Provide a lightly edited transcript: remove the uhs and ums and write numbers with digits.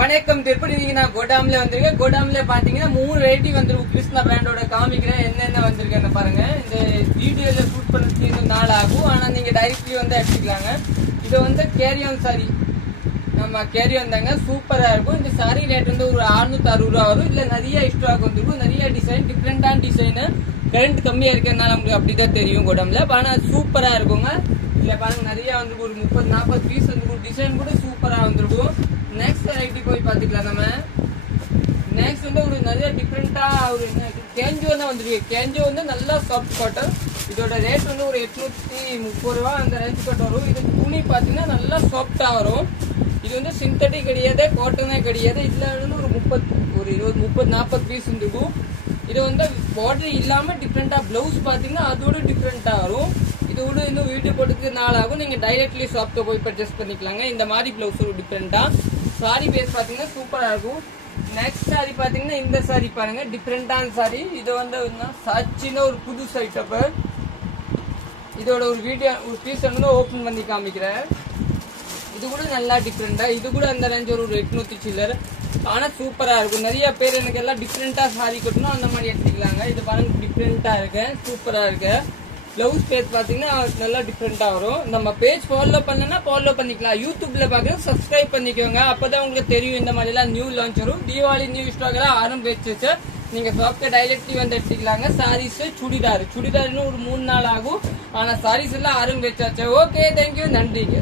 வணக்கம் எப்படி இருக்கீங்க? கோடாம்ல வந்திருக்கேன். கோடாம்ல பாத்தீங்கன்னா 3 வெரைட்டி வந்துருக்கு. கிருஷ்ணா பிராண்டோட காமிக்கிறேன் என்னென்ன வந்திருக்கேன்னு பாருங்க. இந்த வீடியோல ஷூட் பண்ணதுக்கு இன்னும் நாள் ஆகும். ஆனா நீங்க டைரக்ட்லி வந்து எடுத்துக்கலாங்க. இது வந்து கேரியான் சாரி, நம்ம கேரியான் தாங்க, சூப்பரா இருக்கும். இந்த சாரி ரேட் வந்து ஒரு 660 ரூபா வரும். இல்ல நிறைய ஸ்டாக் வந்துருக்கும், நிறைய டிசைன், டிஃப்ரெண்டான டிசைன். கரண்ட் கம்மியா இருக்கிறதுனால உங்களுக்கு அப்படிதான் தெரியும் கோடாம்ல. ஆனா சூப்பரா இருக்குங்க. இல்ல பாருங்க, நிறைய வந்து ஒரு 30-40 பீஸ் வந்து டிசைன் கூட சூப்பரா வந்துருக்கும். நெக்ஸ்ட் வெரைட்டி போய் பாத்துக்கலாம். நம்ம நெக்ஸ்ட் வந்து ஒரு நிறைய டிஃப்ரெண்டா ஒரு கேஞ்சோ தான் வந்துருக்கு. கேஞ்சோ வந்து நல்லா சாஃப்ட் காட்டன். இதோட ரேட் வந்து ஒரு 830 ரூபா அந்த ரேஞ்ச் கட் வரும். இது துணி பாத்தீங்கன்னா நல்லா சாஃப்டா வரும். இது வந்து சிந்தட்டிக் கிடையாது, காட்டனே கிடையாது. இதுல வந்து ஒரு 20-30-40 பீஸ் இருக்கும். இது வந்து பார்டர் இல்லாம டிஃப்ரெண்டா பிளவுஸ் பாத்தீங்கன்னா அதோட டிஃப்ரெண்டா வரும். இதோட இன்னும் வீடியோ போட்டுக்கு நாள் ஆகும். நீங்க டைரக்ட்லி ஷாப்க்கு போய் பர்ச்சேஸ் பண்ணிக்கலாங்க. இந்த மாதிரி பிளவுஸ் ஒரு டிஃப்ரெண்டா சாரி பேஸ் பாத்தீங்கன்னா சூப்பரா இருக்கும். நெக்ஸ்ட் சாரி பாத்தீங்கன்னா இந்த சாரி பாருங்க, டிஃப்ரெண்டான சாரி. இது வந்து சாட்சின்னு ஒரு புது ஐட்டம். இதோட ஒரு வீடியோ ஒரு பீஸ் வந்து ஓபன் பண்ணி காமிக்கிறேன். இது கூட நல்லா டிஃப்ரெண்டா, இது கூட அந்த ரேஞ்ச் ஒரு 800 சில்லர். ஆனா சூப்பரா இருக்கும். நிறைய பேர் எனக்கு எல்லாம் டிஃப்ரெண்டா சாரி கட்டணும் அந்த மாதிரி எடுத்துக்கலாங்க. இது பாருங்க டிஃப்ரெண்டா இருக்கு, சூப்பரா இருக்கு. பிளவுஸ் பேஸ் பாத்தீங்கன்னா நல்லா டிஃப்ரெண்டா வரும். நம்ம பேஜ் ஃபாலோ பண்ணனா ஃபாலோ பண்ணிக்கலாம். யூடியூப்ல பாக்குறது சப்ஸ்கிரைப் பண்ணிக்கோங்க. அப்பதான் உங்களுக்கு தெரியும் இந்த மாதிரி எல்லாம் நியூ லான்ச் வரும். தீபாவளி நியூ ஸ்டாக் எல்லாம் ஆரம்பிச்சு நீங்க ஷாப்க்கு டைரக்ட்லி வந்து எடுத்துக்கலாங்க. சாரீஸ், சுடிதார், சுடிதார்னு ஒரு 3 நாள் ஆகும். ஆனா சாரீஸ் எல்லாம் ஆரம்பிச்சாச்சு. ஓகே, தேங்க்யூ, நன்றிங்க.